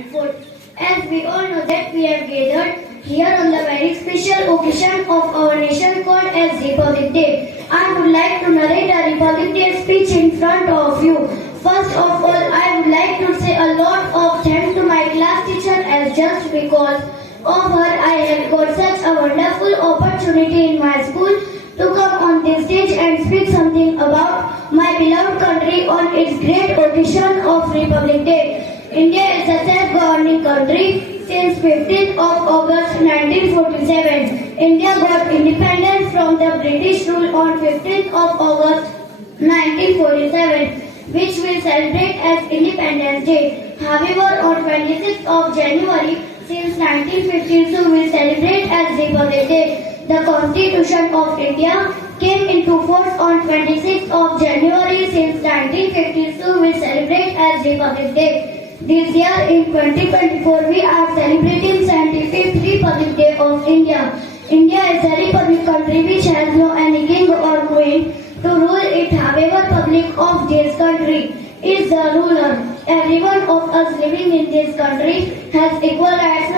and food. As we all know that we have gathered here on the very special occasion of our nation called as Republic Day. I would like to narrate a Republic Day speech in front of you. First of all, I would like to say a lot of thanks to my class teacher, as just because of her I have got such a wonderful opportunity in my school to come on this stage and speak something about my beloved country on its great occasion of Republic Day. India is a self-governing country since 15th of August 1947. India got independence from the British rule on 15th of August 1947, which will celebrate as Independence Day. However, on 26th of January since 1952, we celebrate as Republic Day. The Constitution of India came into force on 26th of January since 1952, we celebrate as Republic Day. This year in 2024, we are celebrating 75th Republic Day of India. India is a republic country which has no any king or queen to rule it. However, public of this country is the ruler. Every one of us living in this country has equal rights.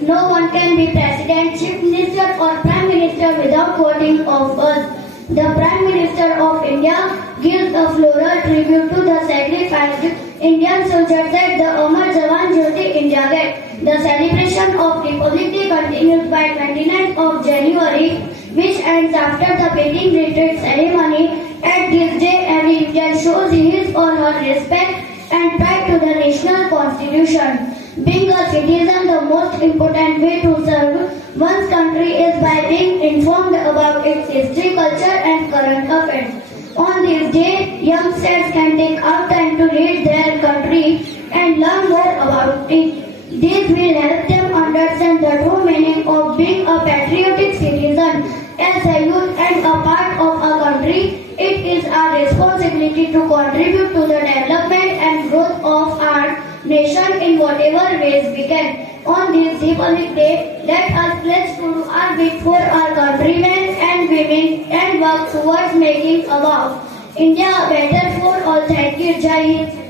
No one can be president, chief minister or prime minister without voting of us. The Prime Minister of India gives a floral tribute to the sacrificed Indian soldiers at the Amar Jawan Jyoti India Gate. The celebration of Republic Day continues by 29th of January, which ends after the beginning retreat ceremony. At this day, every Indian shows his or her respect and pride to the national constitution. Being a citizen, the most important way to serve one's country is by being informed about its history, culture and current affairs. On this day, youngsters can take out time to read their country and learn more about it. This will help them understand the true meaning of being a patriotic citizen. As a youth and a part of a country, it is our responsibility to contribute to the development and growth of our nation in whatever ways we can. On this Republic Day, let us pledge to do our bit for our countrymen and women and work towards making about India better for all. Thank you. Jai Hind.